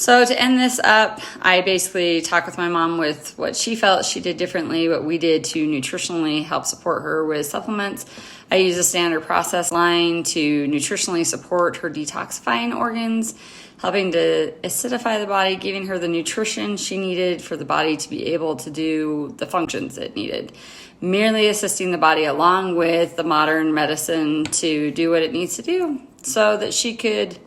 So to end this up, I basically talked with my mom with what she felt she did differently, what we did to nutritionally help support her with supplements. I use a standard process line to nutritionally support her detoxifying organs, helping to acidify the body, giving her the nutrition she needed for the body to be able to do the functions it needed. Merely assisting the body along with the modern medicine to do what it needs to do so that she could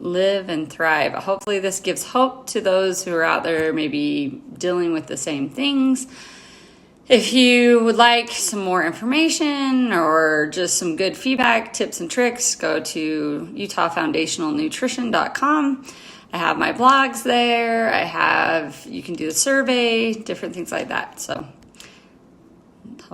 live and thrive. Hopefully this gives hope to those who are out there maybe dealing with the same things. If you would like some more information or just some good feedback, tips and tricks, go to utahfoundationalnutrition.com. I have my blogs there. You can do the survey, different things like that.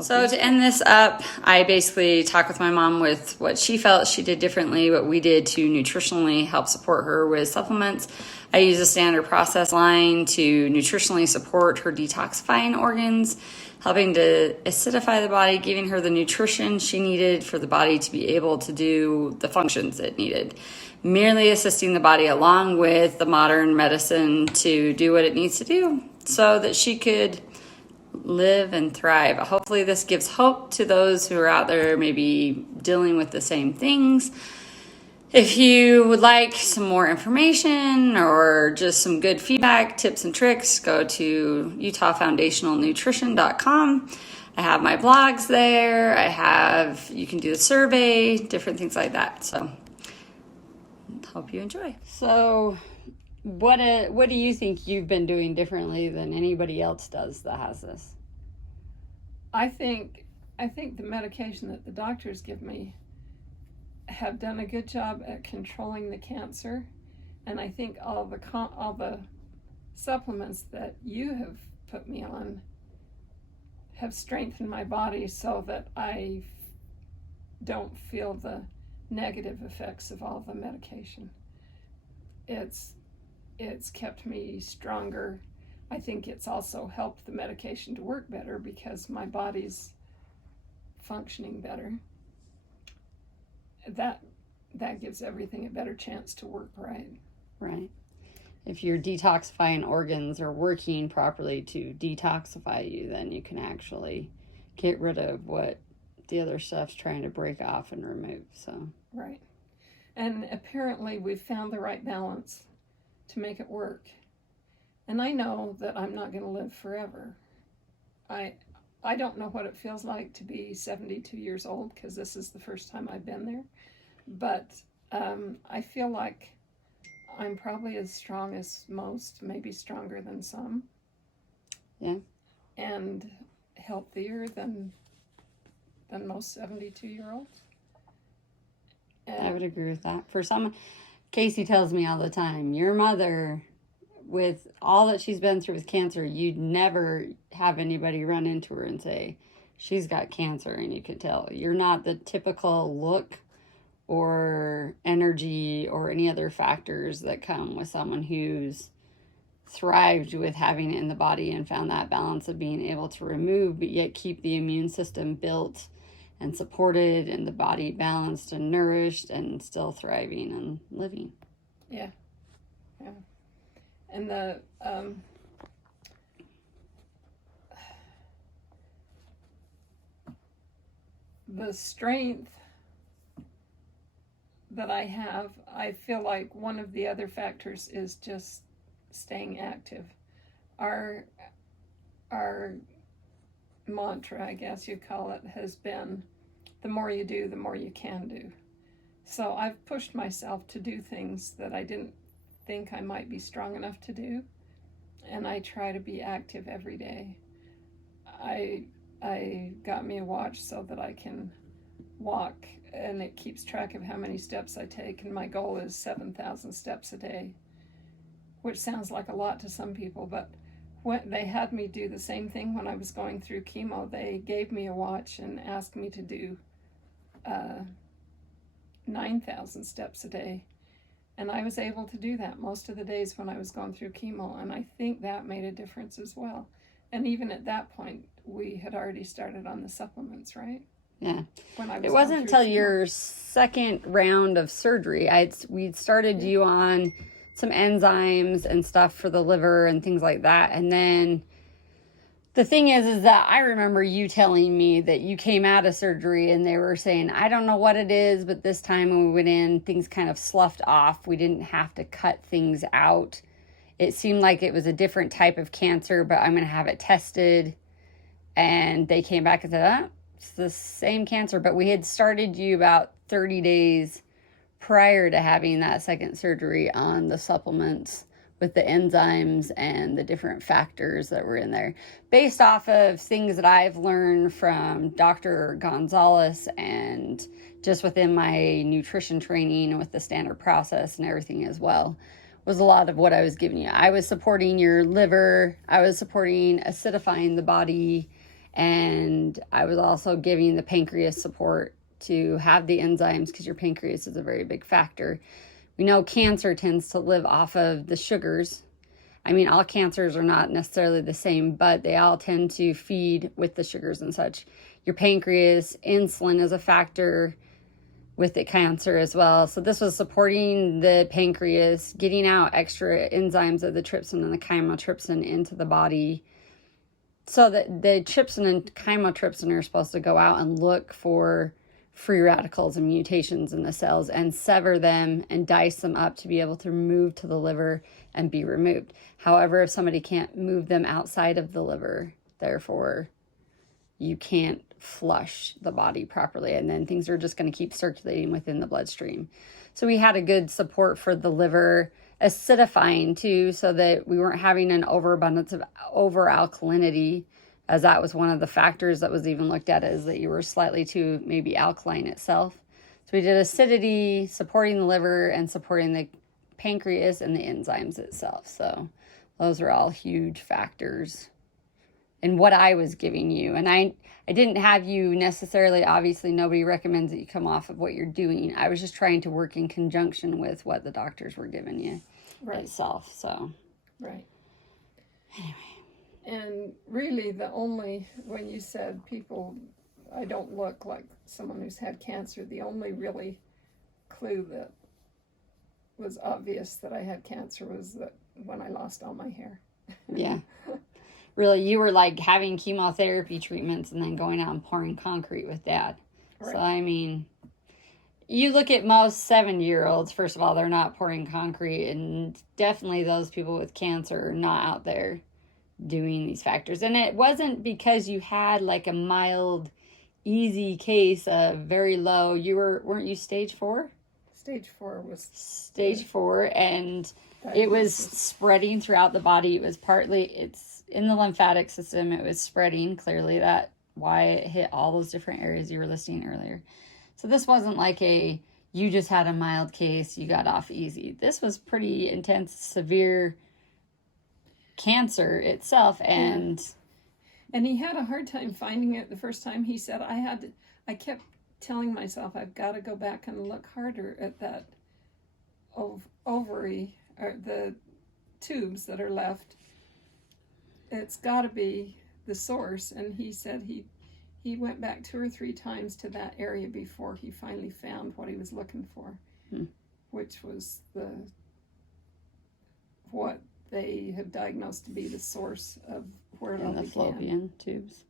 So to end this up, I basically talked with my mom with what she felt she did differently, what we did to nutritionally help support her with supplements. I use a standard process line to nutritionally support her detoxifying organs, helping to acidify the body, giving her the nutrition she needed for the body to be able to do the functions it needed. Merely assisting the body along with the modern medicine to do what it needs to do so that she could live and thrive. Hopefully this gives hope to those who are out there maybe dealing with the same things. If you would like some more information or just some good feedback, tips and tricks, go to utahfoundationalnutrition.com. I have my blogs there. You can do the survey, different things like that. So hope you enjoy. So what do you think you've been doing differently than anybody else does that has this? I think the medication that the doctors give me have done a good job at controlling the cancer, and I think all the supplements that you have put me on have strengthened my body so that I don't feel the negative effects of all the medication. It's kept me stronger. I think it's also helped the medication to work better because my body's functioning better. That gives everything a better chance to work right. Right. If your detoxifying organs are working properly to detoxify you, then you can actually get rid of what the other stuff's trying to break off and remove. So right. And apparently we've found the right balance to make it work. And I know that I'm not going to live forever. I don't know what it feels like to be 72 years old because this is the first time I've been there. But I feel like I'm probably as strong as most, maybe stronger than some. Yeah. And healthier than most 72-year-olds. I would agree with that. For some, Casey tells me all the time, your mother, with all that she's been through with cancer, you'd never have anybody run into her and say, she's got cancer, and you could tell. You're not the typical look or energy or any other factors that come with someone who's thrived with having it in the body and found that balance of being able to remove, but yet keep the immune system built and supported and the body balanced and nourished and still thriving and living. Yeah. Yeah. And the strength that I have, I feel like one of the other factors is just staying active. Our mantra, I guess you'd call it, has been the more you do, the more you can do. So I've pushed myself to do things that I didn't think I might be strong enough to do, and I try to be active every day. I got me a watch so that I can walk, and it keeps track of how many steps I take, and my goal is 7,000 steps a day, which sounds like a lot to some people, but when they had me do the same thing when I was going through chemo, they gave me a watch and asked me to do 9,000 steps a day. And I was able to do that most of the days when I was going through chemo, and I think that made a difference as well. And even at that point, we had already started on the supplements, right? Yeah. When I was it wasn't until your second round of surgery. We'd started you on some enzymes and stuff for the liver and things like that. And then the thing is that I remember you telling me that you came out of surgery and they were saying, I don't know what it is, but this time when we went in, things kind of sloughed off. We didn't have to cut things out. It seemed like it was a different type of cancer, but I'm going to have it tested. And they came back and said, it's the same cancer, but we had started you about 30 days prior to having that second surgery on the supplements with the enzymes and the different factors that were in there, based off of things that I've learned from Dr. Gonzalez and just within my nutrition training and with the standard process and everything as well, was a lot of what I was giving you. I was supporting your liver, I was supporting acidifying the body, and I was also giving the pancreas support to have the enzymes, because your pancreas is a very big factor. We know cancer tends to live off of the sugars. I mean, all cancers are not necessarily the same, but they all tend to feed with the sugars and such. Your pancreas, insulin is a factor with the cancer as well. So this was supporting the pancreas, getting out extra enzymes of the trypsin and the chymotrypsin into the body, so that the trypsin and chymotrypsin are supposed to go out and look for free radicals and mutations in the cells and sever them and dice them up to be able to move to the liver and be removed. However, if somebody can't move them outside of the liver, therefore you can't flush the body properly, and then things are just going to keep circulating within the bloodstream. So we had a good support for the liver, acidifying too, so that we weren't having an overabundance of over alkalinity, as that was one of the factors that was even looked at, is that you were slightly too maybe alkaline itself. So we did acidity, supporting the liver, and supporting the pancreas and the enzymes itself. So those are all huge factors in what I was giving you. And I didn't have you necessarily, obviously nobody recommends that you come off of what you're doing. I was just trying to work in conjunction with what the doctors were giving you itself. So Right. anyway. And really, when you said people, I don't look like someone who's had cancer, the only really clue that was obvious that I had cancer was that when I lost all my hair. Yeah. Really, you were like having chemotherapy treatments and then going out and pouring concrete with that. Right. So, I mean, you look at most 70-year-olds, first of all, they're not pouring concrete, and definitely those people with cancer are not out there doing these factors. And it wasn't because you had like a mild, easy case of very low. Weren't you stage 4? Stage 4 was stage 4, and it was spreading throughout the body. It was it's in the lymphatic system. It was spreading, clearly that why it hit all those different areas you were listing earlier. So this wasn't like you just had a mild case, you got off easy. This was pretty intense, severe cancer itself. And he had a hard time finding it the first time. He said, I kept telling myself, I've got to go back and look harder at that ovary, or the tubes that are left. It's got to be the source. And he said he went back 2 or 3 times to that area before he finally found what he was looking for, which was what they have diagnosed to be the source of where it all began. The fallopian tubes.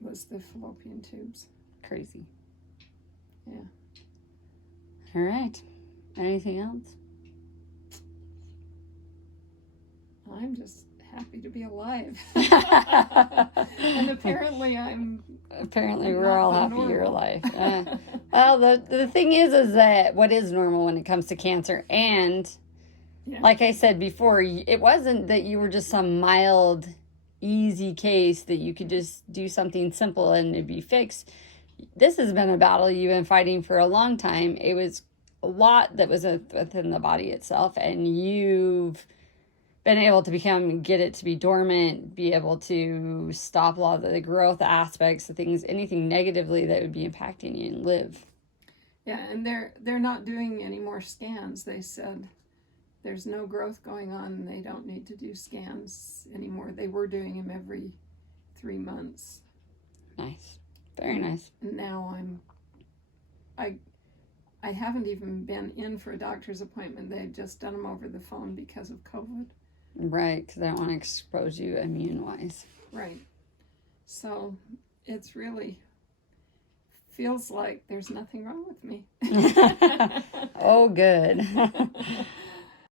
Was the fallopian tubes. Crazy. Yeah. All right. Anything else? I'm just happy to be alive. And apparently we're all happy you're alive. Well, the thing is that what is normal when it comes to cancer, and like I said before, it wasn't that you were just some mild, easy case that you could just do something simple and it'd be fixed. This has been a battle you've been fighting for a long time. It was a lot that was within the body itself, and you've been able to get it to be dormant, be able to stop a lot of the growth aspects of things, anything negatively that would be impacting you, and live. Yeah, and they're not doing any more scans. They said there's no growth going on and they don't need to do scans anymore. They were doing them every 3 months. Nice. Very nice. And now I haven't even been in for a doctor's appointment. They've just done them over the phone because of COVID. Right, because I don't want to expose you immune-wise. Right. So it's really feels like there's nothing wrong with me. Oh, good.